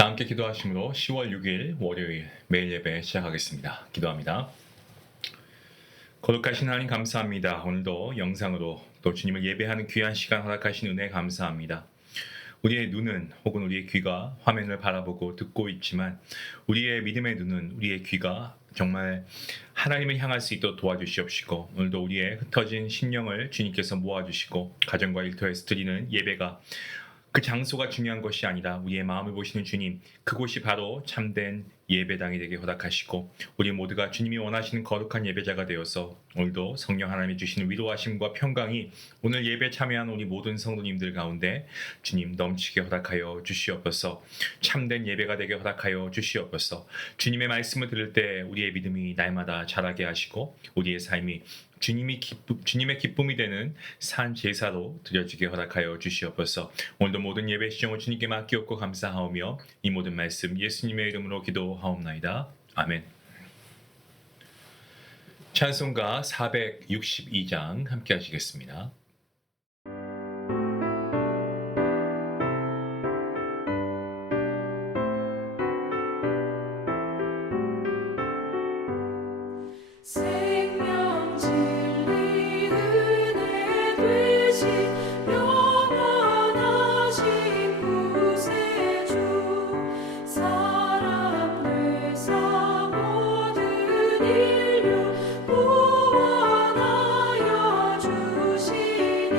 다 함께 기도하심으로 10월 6일 월요일 매일 예배 시작하겠습니다. 기도합니다. 거룩하신 하나님 감사합니다. 오늘도 영상으로 또 주님을 예배하는 귀한 시간 허락하신 은혜 감사합니다. 우리의 눈은 혹은 우리의 귀가 화면을 바라보고 듣고 있지만 우리의 믿음의 눈은 우리의 귀가 정말 하나님을 향할 수 있도록 도와주시옵시고 오늘도 우리의 흩어진 심령을 주님께서 모아주시고 가정과 일터에서 드리는 예배가 그 장소가 중요한 것이 아니라 우리의 마음을 보시는 주님, 그곳이 바로 참된 예배당이 되게 허락하시고 우리 모두가 주님이 원하시는 거룩한 예배자가 되어서 오늘도 성령 하나님이 주시는 위로하심과 평강이 오늘 예배 참여한 우리 모든 성도님들 가운데 주님 넘치게 허락하여 주시옵소서. 참된 예배가 되게 허락하여 주시옵소서. 주님의 말씀을 들을 때 우리의 믿음이 날마다 자라게 하시고 우리의 삶이 주님의 기쁨이 되는 산 제사로 드려지게 허락하여 주시옵소서. 오늘도 모든 예배 시정을 주님께 맡기옵고 감사하오며 이 모든 말씀 예수님의 이름으로 기도하옵나이다. 아멘. 찬송가 462장 함께 하시겠습니다. 생명 진리 은혜 되신 영원하신 구세주 사람 되사 모든 인류 구원하여 주시니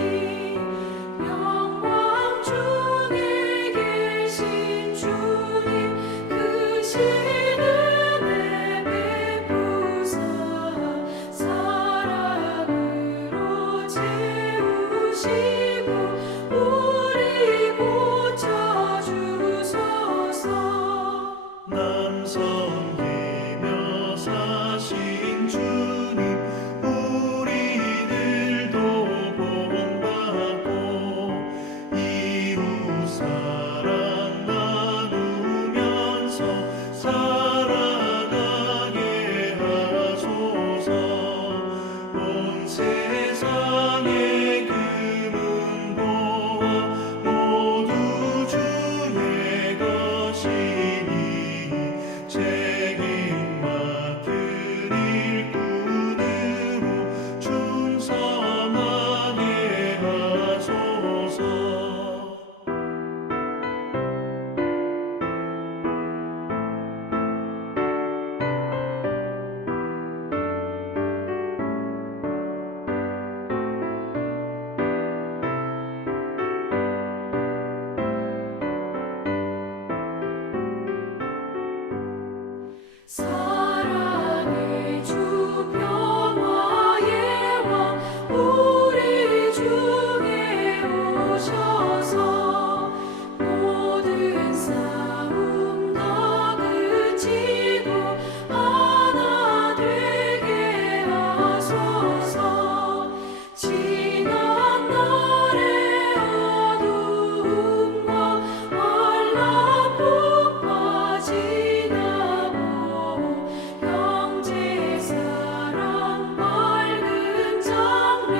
영광 중에 계신 주님 크신 은혜 베푸사 사랑으로 채우시고 우리 고쳐주소서. 남 섬기며 사신 주님 우리들도 본받고 이웃 사랑 나누면서 살아가게 하소서. 온 세상의 금은보화 모두 주의 것이니 책임 맡을 일꾼으로 충성하게 하소서. 사랑의 주 평화의 왕 우리 중에 오셔서 모든 싸움 다 그치고 하나 되게 하소서. 지난 날의 어두움과 환란폭파 지나고 형제 사랑 밝은 장래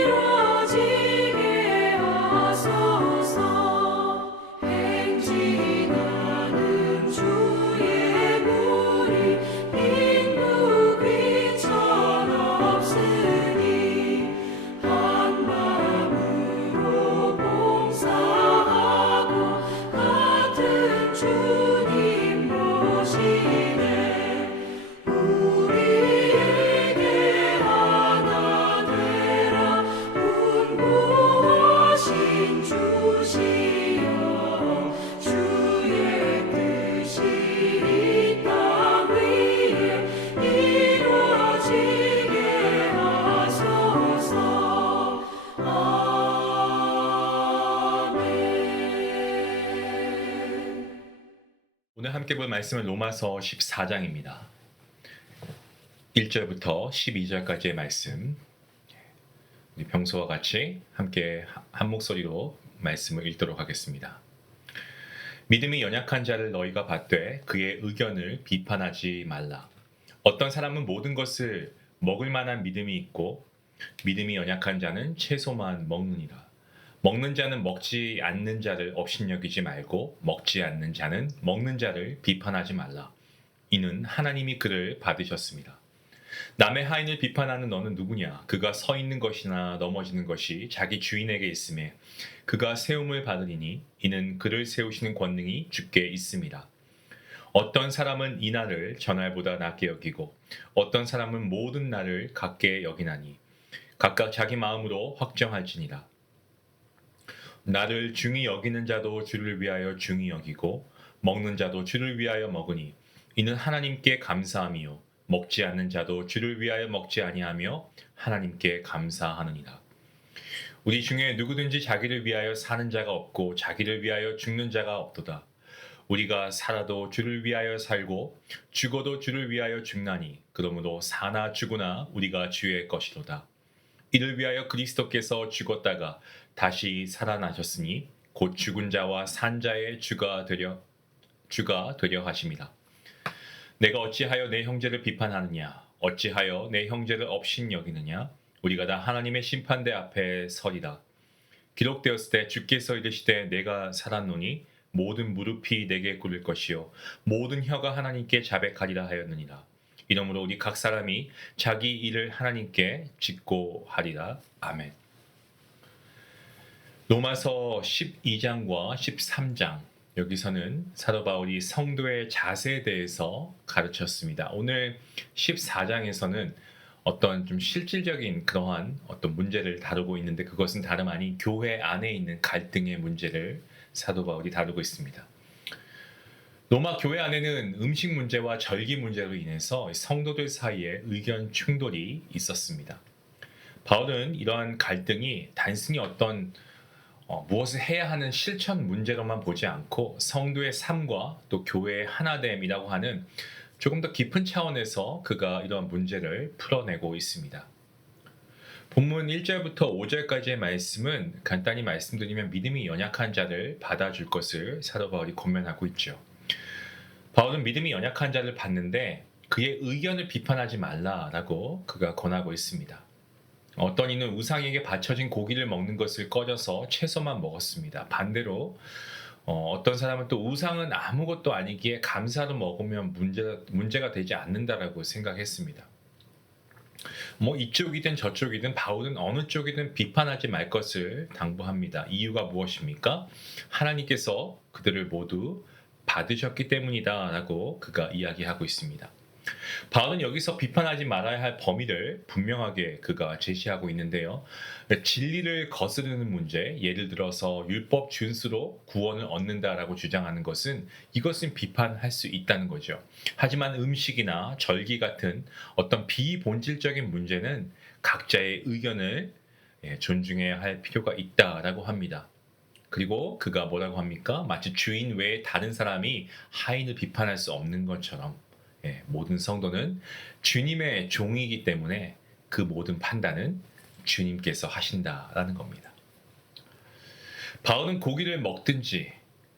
이루어지게 하소서. 행진하는 주의 무리 빈무 귀천 없으니 한 마음으로 봉사하고 같은 주님 모시네. 우리에게 하나 되라 분부하신 주시여. 주의 뜻이 이 땅 위에 이루어지게 하소서. 아멘. 오늘 함께 볼 말씀은 로마서 14장입니다. 1절부터 12절까지의 말씀. 우리 평소와 같이 함께 한 목소리로 말씀을 읽도록 하겠습니다. 믿음이 연약한 자를 너희가 받되 그의 의견을 비판하지 말라. 어떤 사람은 모든 것을 먹을 만한 믿음이 있고 믿음이 연약한 자는 채소만 먹느니라. 먹는 자는 먹지 않는 자를 업신여기지 말고 먹지 않는 자는 먹는 자를 비판하지 말라. 이는 하나님이 그를 받으셨습니다. 남의 하인을 비판하는 너는 누구냐? 그가 서 있는 것이나 넘어지는 것이 자기 주인에게 있음에 그가 세움을 받으리니 이는 그를 세우시는 권능이 주께 있습니다. 어떤 사람은 이 날을 전날보다 낮게 여기고 어떤 사람은 모든 날을 같게 여기나니 각각 자기 마음으로 확정할지니라. 나를 중히 여기는 자도 주를 위하여 중히 여기고 먹는 자도 주를 위하여 먹으니 이는 하나님께 감사함이요 먹지 않는 자도 주를 위하여 먹지 아니하며 하나님께 감사하느니라. 우리 중에 누구든지 자기를 위하여 사는 자가 없고 자기를 위하여 죽는 자가 없도다. 우리가 살아도 주를 위하여 살고 죽어도 주를 위하여 죽나니 그러므로 사나 죽으나 우리가 주의 것이로다. 이를 위하여 그리스도께서 죽었다가 다시 살아나셨으니 곧 죽은 자와 산 자의 주가 되려 하심이라. 내가 어찌하여 내 형제를 비판하느냐? 어찌하여 내 형제를 업신 여기느냐? 우리가 다 하나님의 심판대 앞에 서리다. 기록되었을 때 주께서 이르시되 내가 살았노니 모든 무릎이 내게 꿇을 것이요 모든 혀가 하나님께 자백하리라 하였느니라. 이러므로 우리 각 사람이 자기 일을 하나님께 짓고 하리라. 아멘. 로마서 12장과 13장 여기서는 사도 바울이 성도의 자세에 대해서 가르쳤습니다. 오늘 14장에서는 어떤 좀 실질적인 그러한 어떤 문제를 다루고 있는데 그것은 다름 아닌 교회 안에 있는 갈등의 문제를 사도 바울이 다루고 있습니다. 로마 교회 안에는 음식 문제와 절기 문제로 인해서 성도들 사이에 의견 충돌이 있었습니다. 바울은 이러한 갈등이 단순히 어떤 무엇을 해야 하는 실천 문제로만 보지 않고 성도의 삶과 또 교회의 하나됨이라고 하는 조금 더 깊은 차원에서 그가 이러한 문제를 풀어내고 있습니다. 본문 1절부터 5절까지의 말씀은 간단히 말씀드리면 믿음이 연약한 자를 받아줄 것을 사도 바울이 권면하고 있죠. 바울은 믿음이 연약한 자를 받는데 그의 의견을 비판하지 말라라고 그가 권하고 있습니다. 어떤 이는 우상에게 바쳐진 고기를 먹는 것을 꺼려서 채소만 먹었습니다. 반대로 어떤 사람은 또 우상은 아무것도 아니기에 감사로 먹으면 문제가 되지 않는다라고 생각했습니다. 이쪽이든 저쪽이든 바울은 어느 쪽이든 비판하지 말 것을 당부합니다. 이유가 무엇입니까? 하나님께서 그들을 모두 받으셨기 때문이다 라고 그가 이야기하고 있습니다. 바울은 여기서 비판하지 말아야 할 범위를 분명하게 그가 제시하고 있는데요. 진리를 거스르는 문제, 예를 들어서 율법 준수로 구원을 얻는다라고 주장하는 것은 이것은 비판할 수 있다는 거죠. 하지만 음식이나 절기 같은 어떤 비본질적인 문제는 각자의 의견을 존중해야 할 필요가 있다라고 합니다. 그리고 그가 뭐라고 합니까? 마치 주인 외에 다른 사람이 하인을 비판할 수 없는 것처럼 모든 성도는 주님의 종이기 때문에 그 모든 판단은 주님께서 하신다라는 겁니다. 바울은 고기를 먹든지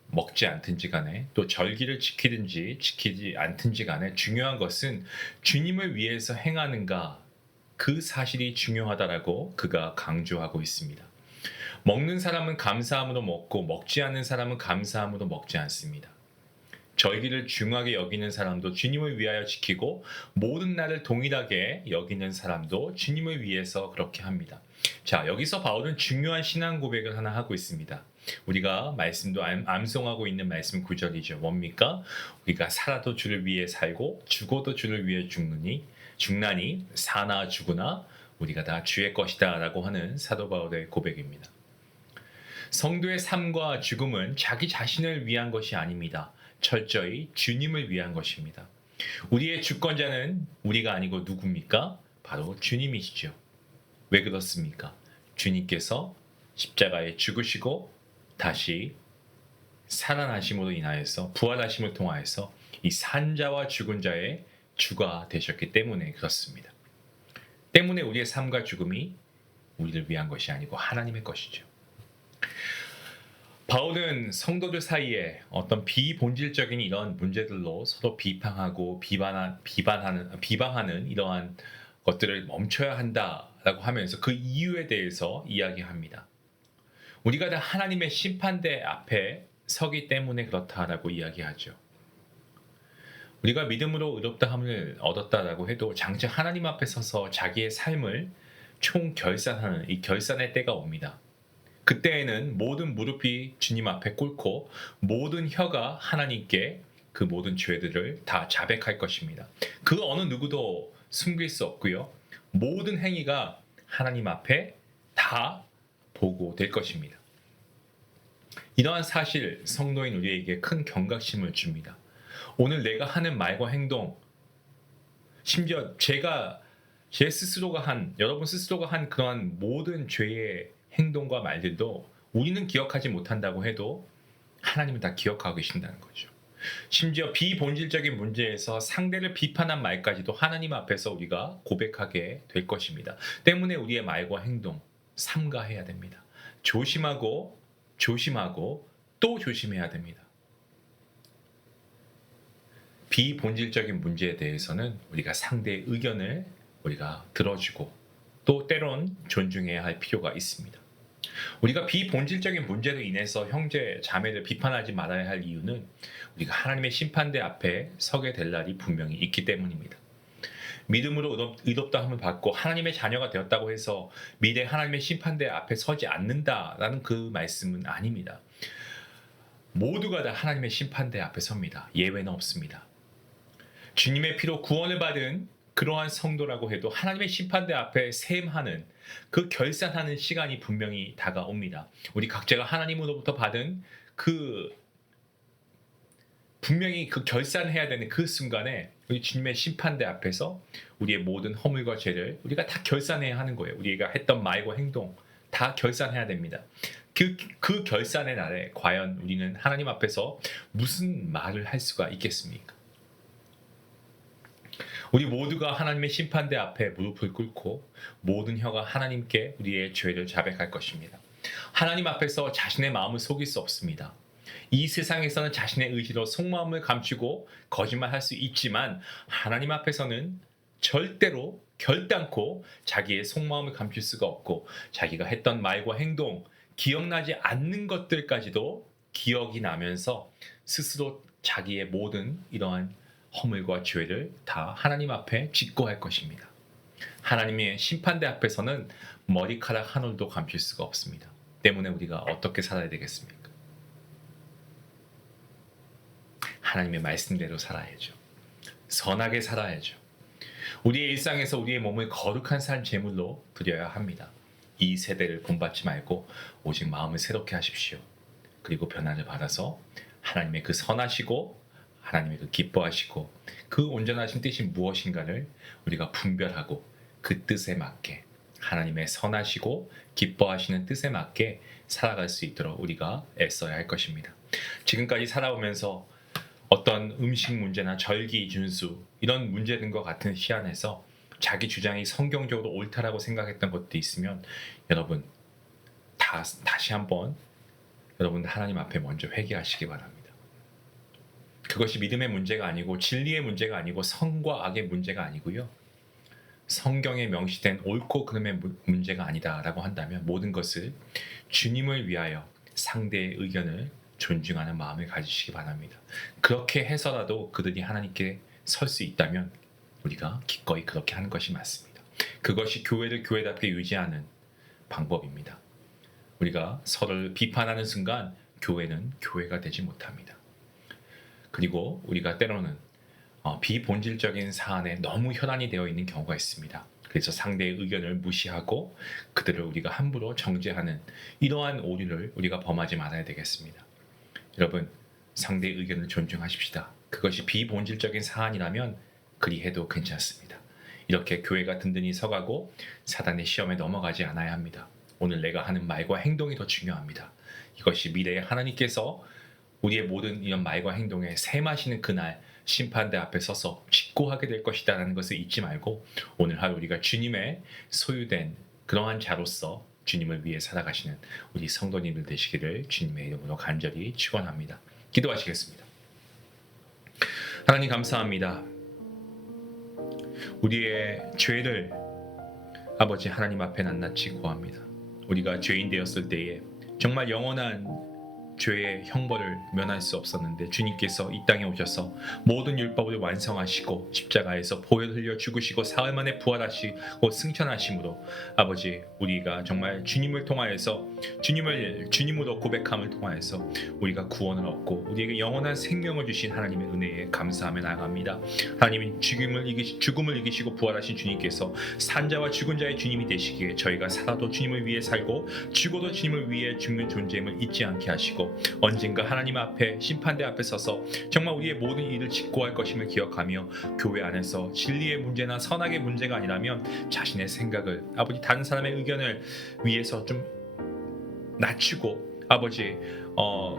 먹지 않든지 간에 또 절기를 지키든지 지키지 않든지 간에 중요한 것은 주님을 위해서 행하는가 그 사실이 중요하다라고 그가 강조하고 있습니다. 먹는 사람은 감사함으로 먹고 먹지 않는 사람은 감사함으로 먹지 않습니다. 절기를 중하게 여기는 사람도 주님을 위하여 지키고 모든 날을 동일하게 여기는 사람도 주님을 위해서 그렇게 합니다. 자, 여기서 바울은 중요한 신앙 고백을 하나 하고 있습니다. 우리가 말씀도 암송하고 있는 말씀 9절이죠. 뭡니까? 우리가 살아도 주를 위해 살고 죽어도 주를 위해 죽나니 사나 죽으나 우리가 다 주의 것이다 라고 하는 사도 바울의 고백입니다. 성도의 삶과 죽음은 자기 자신을 위한 것이 아닙니다. 철저히 주님을 위한 것입니다. 우리의 주권자는 우리가 아니고 누굽니까? 바로 주님이시죠. 왜 그렇습니까? 주님께서 십자가에 죽으시고 다시 살아나심으로 인하여서 부활하심을 통하여서 이 산자와 죽은 자의 주가 되셨기 때문에 그렇습니다. 때문에 우리의 삶과 죽음이 우리를 위한 것이 아니고 하나님의 것이죠. 바울은 성도들 사이에 어떤 비본질적인 이런 문제들로 서로 비방하고 비방하는 이러한 것들을 멈춰야 한다라고 하면서 그 이유에 대해서 이야기합니다. 우리가 다 하나님의 심판대 앞에 서기 때문에 그렇다라고 이야기하죠. 우리가 믿음으로 의롭다함을 얻었다라고 해도 장차 하나님 앞에 서서 자기의 삶을 총결산하는 이 결산의 때가 옵니다. 그때에는 모든 무릎이 주님 앞에 꿇고 모든 혀가 하나님께 그 모든 죄들을 다 자백할 것입니다. 그 어느 누구도 숨길 수 없고요. 모든 행위가 하나님 앞에 다 보고될 것입니다. 이러한 사실 성도인 우리에게 큰 경각심을 줍니다. 오늘 내가 하는 말과 행동, 심지어 제 스스로가 한, 여러분 스스로가 한 그러한 모든 죄의 행동과 말들도 우리는 기억하지 못한다고 해도 하나님은 다 기억하고 계신다는 거죠. 심지어 비본질적인 문제에서 상대를 비판한 말까지도 하나님 앞에서 우리가 고백하게 될 것입니다. 때문에 우리의 말과 행동 삼가해야 됩니다. 조심하고 또 조심해야 됩니다. 비본질적인 문제에 대해서는 우리가 상대의 의견을 우리가 들어주고 또 때론 존중해야 할 필요가 있습니다. 우리가 비본질적인 문제로 인해서 형제 자매를 비판하지 말아야 할 이유는 우리가 하나님의 심판대 앞에 서게 될 날이 분명히 있기 때문입니다. 믿음으로 의롭다함을 받고 하나님의 자녀가 되었다고 해서 미래 하나님의 심판대 앞에 서지 않는다라는 그 말씀은 아닙니다. 모두가 다 하나님의 심판대 앞에 섭니다. 예외는 없습니다. 주님의 피로 구원을 받은 그러한 성도라고 해도 하나님의 심판대 앞에 셈하는 그 결산하는 시간이 분명히 다가옵니다. 우리 각자가 하나님으로부터 받은 분명히 그 결산해야 되는 그 순간에 우리 주님의 심판대 앞에서 우리의 모든 허물과 죄를 우리가 다 결산해야 하는 거예요. 우리가 했던 말과 행동 다 결산해야 됩니다. 그 결산의 날에 과연 우리는 하나님 앞에서 무슨 말을 할 수가 있겠습니까? 우리 모두가 하나님의 심판대 앞에 무릎을 꿇고 모든 혀가 하나님께 우리의 죄를 자백할 것입니다. 하나님 앞에서 자신의 마음을 속일 수 없습니다. 이 세상에서는 자신의 의지로 속마음을 감추고 거짓말할 수 있지만 하나님 앞에서는 절대로 결단코 자기의 속마음을 감출 수가 없고 자기가 했던 말과 행동, 기억나지 않는 것들까지도 기억이 나면서 스스로 자기의 모든 이러한 허물과 죄를 다 하나님 앞에 직고할 것입니다. 하나님의 심판대 앞에서는 머리카락 한 올도 감출 수가 없습니다. 때문에 우리가 어떻게 살아야 되겠습니까? 하나님의 말씀대로 살아야죠. 선하게 살아야죠. 우리의 일상에서 우리의 몸을 거룩한 산 제물로 드려야 합니다. 이 세대를 본받지 말고 오직 마음을 새롭게 하십시오. 그리고 변화를 받아서 하나님의 그 선하시고 하나님의 그 기뻐하시고 그 온전하신 뜻이 무엇인가를 우리가 분별하고 그 뜻에 맞게 하나님의 선하시고 기뻐하시는 뜻에 맞게 살아갈 수 있도록 우리가 애써야 할 것입니다. 지금까지 살아오면서 어떤 음식 문제나 절기 준수 이런 문제들과 같은 시안에서 자기 주장이 성경적으로 옳다라고 생각했던 것도 있으면 여러분 다시 한번 여러분 하나님 앞에 먼저 회개하시기 바랍니다. 그것이 믿음의 문제가 아니고 진리의 문제가 아니고 선과 악의 문제가 아니고요. 성경에 명시된 옳고 그름의 문제가 아니다라고 한다면 모든 것을 주님을 위하여 상대의 의견을 존중하는 마음을 가지시기 바랍니다. 그렇게 해서라도 그들이 하나님께 설 수 있다면 우리가 기꺼이 그렇게 하는 것이 맞습니다. 그것이 교회를 교회답게 유지하는 방법입니다. 우리가 서로를 비판하는 순간 교회는 교회가 되지 못합니다. 그리고 우리가 때로는 비본질적인 사안에 너무 혈안이 되어 있는 경우가 있습니다. 그래서 상대의 의견을 무시하고 그들을 우리가 함부로 정죄하는 이러한 오류를 우리가 범하지 말아야 되겠습니다. 여러분, 상대의 의견을 존중하십시다. 그것이 비본질적인 사안이라면 그리해도 괜찮습니다. 이렇게 교회가 든든히 서가고 사단의 시험에 넘어가지 않아야 합니다. 오늘 내가 하는 말과 행동이 더 중요합니다. 이것이 미래에 하나님께서 우리의 모든 이런 말과 행동에 셈하시는 그날 심판대 앞에 서서 직고하게 될 것이다 라는 것을 잊지 말고 오늘 하루 우리가 주님의 소유된 그러한 자로서 주님을 위해 살아가시는 우리 성도님들 되시기를 주님의 이름으로 간절히 축원합니다. 기도하시겠습니다. 하나님 감사합니다. 우리의 죄를 아버지 하나님 앞에 낱낱이 고합니다. 우리가 죄인 되었을 때에 정말 영원한 죄의 형벌을 면할 수 없었는데 주님께서 이 땅에 오셔서 모든 율법을 완성하시고 십자가에서 보혈 흘려 죽으시고 사흘 만에 부활하시고 승천하심으로 아버지 우리가 정말 주님을 통하여서 주님으로 고백함을 통하여서 우리가 구원을 얻고 우리에게 영원한 생명을 주신 하나님의 은혜에 감사하며 나아갑니다. 하나님이 죽음을 이기시고 부활하신 주님께서 산자와 죽은 자의 주님이 되시기에 저희가 살아도 주님을 위해 살고 죽어도 주님을 위해 죽는 존재임을 잊지 않게 하시고 언젠가 하나님 앞에 심판대 앞에 서서 정말 우리의 모든 일을 직고할 것임을 기억하며 교회 안에서 진리의 문제나 선악의 문제가 아니라면 자신의 생각을 아버지 다른 사람의 의견을 위해서 좀 낮추고 아버지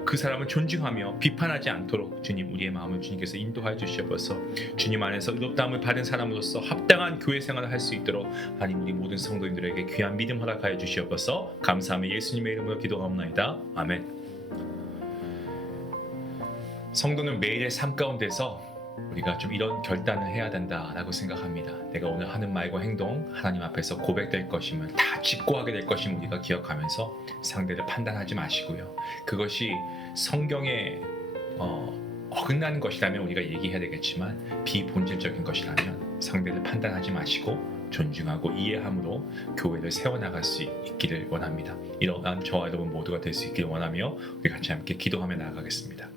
그 사람을 존중하며 비판하지 않도록 주님 우리의 마음을 주님께서 인도하여 주시옵소서. 주님 안에서 의롭다함을 받은 사람으로서 합당한 교회 생활을 할 수 있도록 하나님 우리 모든 성도님들에게 귀한 믿음 허락하여 주시옵소서. 감사하며 예수님의 이름으로 기도하옵나이다. 아멘. 성도는 매일의 삶 가운데서 우리가 좀 이런 결단을 해야 된다라고 생각합니다. 내가 오늘 하는 말과 행동 하나님 앞에서 고백될 것임을 다 직고하게 될 것임을 우리가 기억하면서 상대를 판단하지 마시고요. 그것이 성경에 어긋나는 것이라면 우리가 얘기해야 되겠지만 비본질적인 것이라면 상대를 판단하지 마시고 존중하고 이해함으로 교회를 세워나갈 수 있기를 원합니다. 이러한 저와 여러분 모두가 될 수 있기를 원하며 우리 같이 함께 기도하며 나아가겠습니다.